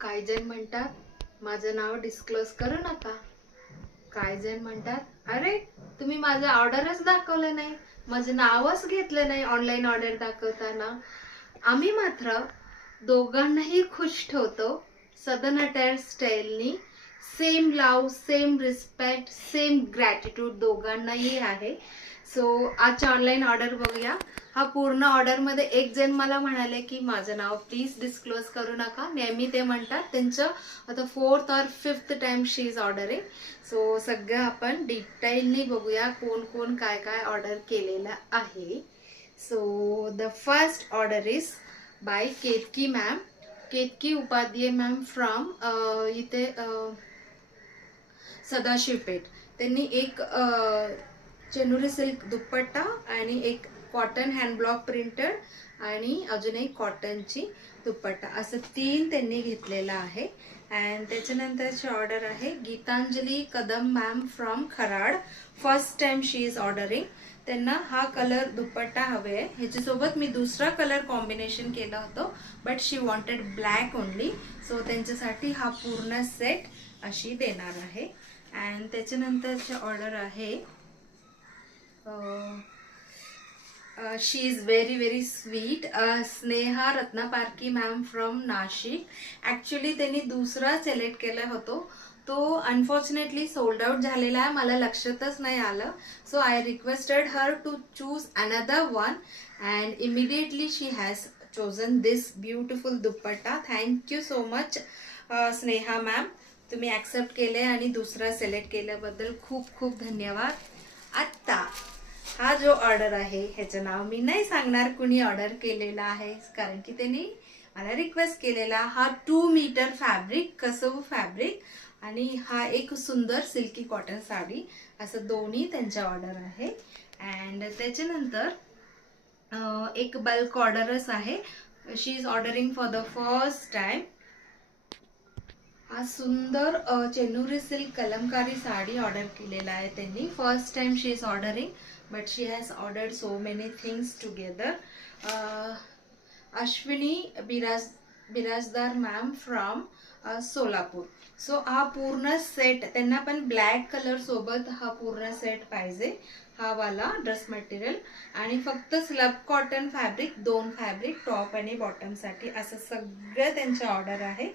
काही जण म्हणतात माझं नाव डिस्क्लोज करू नका. काही जण म्हणतात अरे तुम्ही माझं ऑर्डरच दाखवलं नाही, माझं नावच घेतलं नाही ऑनलाईन ऑर्डर दाखवताना. आम्ही मात्र दोघांनाही खुश ठेवतो. सदन अटायर स्टाईलनी सेम लव, सेम रिस्पेक्ट, सेम ग्रॅटिट्यूड दोघांनाही आहे. सो आजच्या ऑनलाईन ऑर्डर बघूया. हा पूर्ण ऑर्डरमध्ये एक जण मला म्हणाले की माझं नाव प्लीज डिस्क्लोज करू नका. नेहमी ते म्हणतात. त्यांचं आता 4th or 5th time she is ordering. So सगळं आपण डिटेलनी बघूया कोण कोण काय काय ऑर्डर केलेलं आहे. So the first order is by Ketaki ma'am, Ketaki Upadhyay ma'am from इथे सदाशिवपेठ. त्यांनी एक चेनुरी सिल्क दुपट्टा आणि एक कॉटन हँड ब्लॉक प्रिंटेड आणि अजून एक कॉटनची दुपट्टा असं 3 त्यांनी घेतलेला आहे. अँड त्याच्यानंतरची ऑर्डर आहे Geetanjali Kadam ma'am from Kharadi. First time she is ordering. त्यांना हा कलर दुपट्टा हवे आहे. ह्याच्यासोबत मी दुसरा कलर कॉम्बिनेशन केलं होतं but she wanted black only. So त्यांच्यासाठी हा पूर्ण सेट अशी देणार आहे. अँड त्याच्यानंतरची ऑर्डर आहे she is very sweet Sneha Ratnaparkhi ma'am from Nashik. Actually त्यांनी दुसरा सिलेक्ट केला होतो, तो अनफॉर्च्युनेटली सोल्ड आउट झालेला आहे. मला लक्षातच नाही आलं. So I requested her to choose another one and immediately she has chosen this beautiful dupatta. Thank you so much Sneha ma'am, तुम्ही ॲक्सेप्ट केले आणि दुसरा सिलेक्ट केल्याबद्दल खूप खूप धन्यवाद. आत्ता हा जो ऑर्डर आहे ह्याचं नाव मी नाही सांगणार कुणी ऑर्डर केलेला आहे, कारण की त्यांनी मला रिक्वेस्ट केलेला. हा 2 मीटर फॅब्रिक, कसव फॅब्रिक आणि हा एक सुंदर सिल्की कॉटन साडी असं दोन्ही त्यांच्या ऑर्डर आहे. अँड त्याच्यानंतर एक बल्क ऑर्डरच आहे. She is ordering for the first time. हा सुंदर चेनुरी सिल्क कलमकारी साडी ऑर्डर केलेला आहे त्यांनी. First time she is ordering but she has ordered so many things together. Ashwini Birajdar ma'am from Solapur. So हा पूर्ण सेट त्यांना पण ब्लॅक कलर सोबत हा पूर्ण सेट पाहिजे. हा वाला ड्रेस मटेरियल आणि फक्त slub cotton fabric, 2 fabric top आणि बॉटमसाठी असं सगळं त्यांचं ऑर्डर आहे.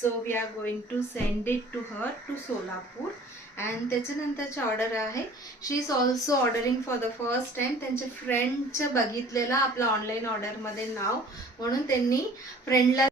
So we are going to send it to her to Solapur. And त्याच्यानंतरची ऑर्डर आहे she is also ordering for the first time. त्यांच्या फ्रेंडचं बघितलेलं आपलं ऑनलाईन ऑर्डरमध्ये नाव, म्हणून त्यांनी फ्रेंडला